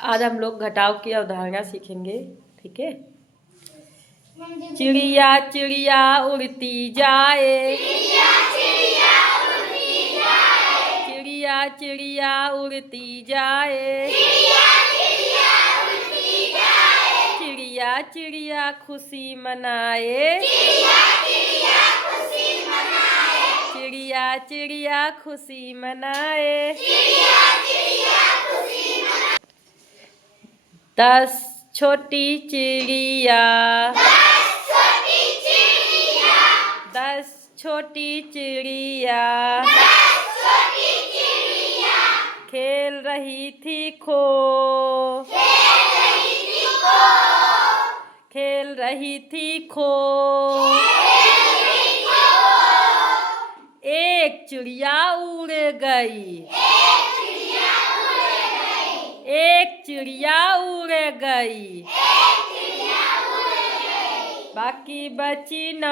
आज हम लोग घटाव की अवधारणा सीखेंगे, ठीक है। चिड़िया चिड़िया उड़ती जाए, चिड़िया चिड़िया उड़ती जाए, चिड़िया चिड़िया उड़ती जाए, चिड़िया चिड़िया उड़ती जाए, चिड़िया चिड़िया खुशी मनाए, चिड़िया चिड़िया खुशी मनाए, चिड़िया चिड़िया खुशी मनाए, चिड़िया चिड़िया खुशी मनाए। 10 छोटी चिड़िया, 10 छोटी चिड़िया, 10 छोटी चिड़िया, 10 छोटी चिड़िया, खेल रही थी खो, खेल रही थी खो, खेल रही थी खो, खेल रही थी खो। एक चिड़िया उड़ गई, एक चिड़िया उड़ गई, बाकी बची 9,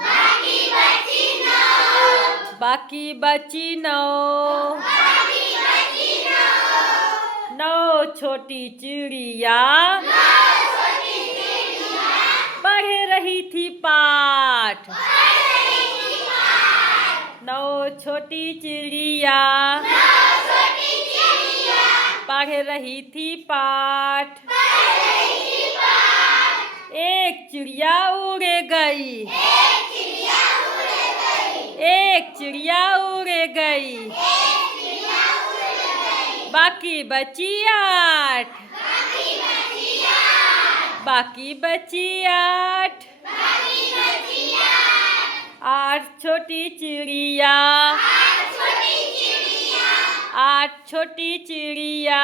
बाकी बची 9, बाकी बची 9, 9 छोटी चिड़िया, 9 छोटी चिड़िया पढ़ रही थी पाठ, 9 छोटी चिड़िया पढ़ रही थी पाठ, एक चिड़िया उड़ गई, एक चिड़िया उड़ गई, बाकी बची 8, बाकी बची 8, 8 छोटी चिड़िया, 8 छोटी चिड़िया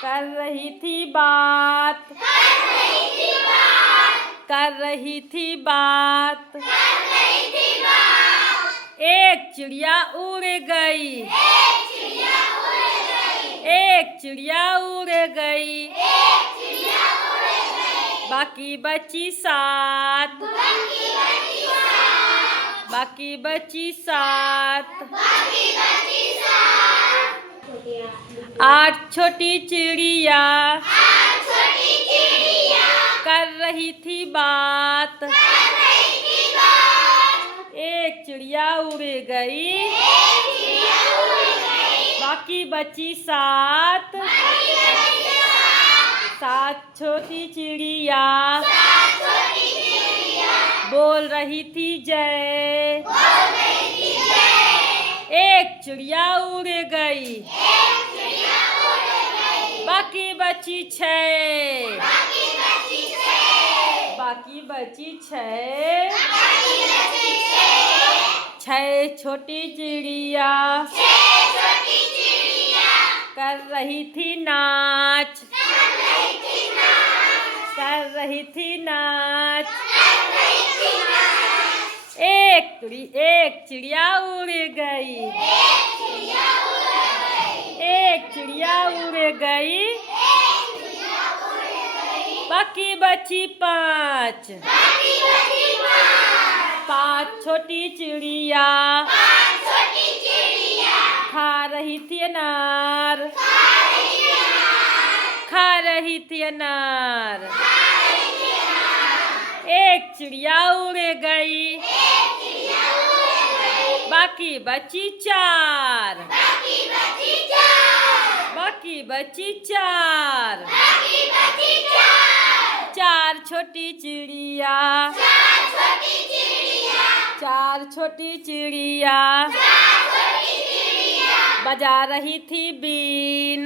कर रही थी बात, कर रही थी बात, एक चिड़िया उड़ गई, एक चिड़िया उड़ गई, बाकी बची 7, बाकी बची 7, 8 छोटी चिड़िया कर रही थी बात, एक चिड़िया उड़ गई, बाकी बची 7, 7 छोटी चिड़िया बोल रही थी जय, एक चिड़िया उड़ गई, बाकी बची 6, बाकी बची 6, 6 छोटी चिड़िया कर रही थी नाच, कर रही थी नाच, एक चिड़िया उड़ गई, एक चिड़िया उड़ गई, बाकी बची 5, 5 छोटी चिड़िया खा रही थी अनार, खा रही थी अनार, एक चिड़िया उड़ गई, बाकी बची 4, बाकी बची 4, 4 छोटी चिड़िया, 4 छोटी चिड़िया बजा रही थी बीन,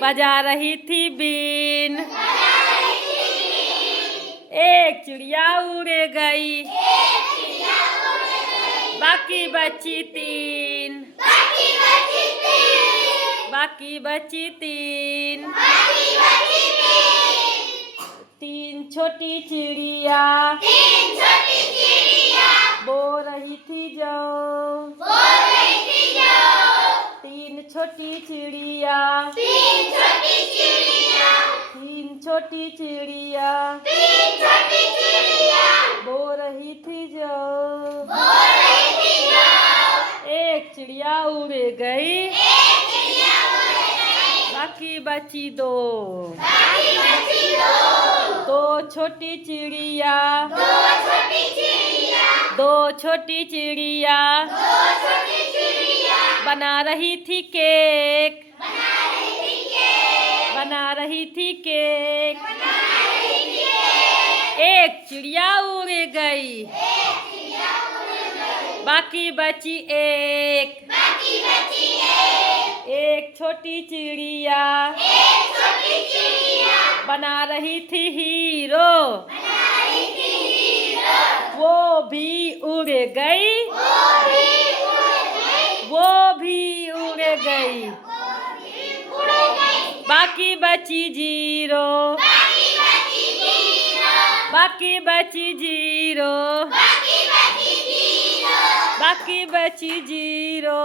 बजा रही थी बीन, एक चिड़िया उड़ गई, बाकी बची 3, बाकी बची 3, 3 छोटी चिड़िया बोल रही थी जो, 3 छोटी चिड़िया, 3 छोटी चिड़िया बोल रही थी जो, चिड़िया उड़ गई, बाकी बची दो। दो छोटी चिड़िया, दो छोटी चिड़िया बना रही थी केक, बना रही थी केक। एक चिड़िया उड़ गई, बाकी बची एक। एक छोटी चिड़िया बना रही थी हीरो, वो भी उड़ गई, वो भी उड़ गई। बाकी बची जीरो, बाकी बची जीरो, बाकी बची जीरो।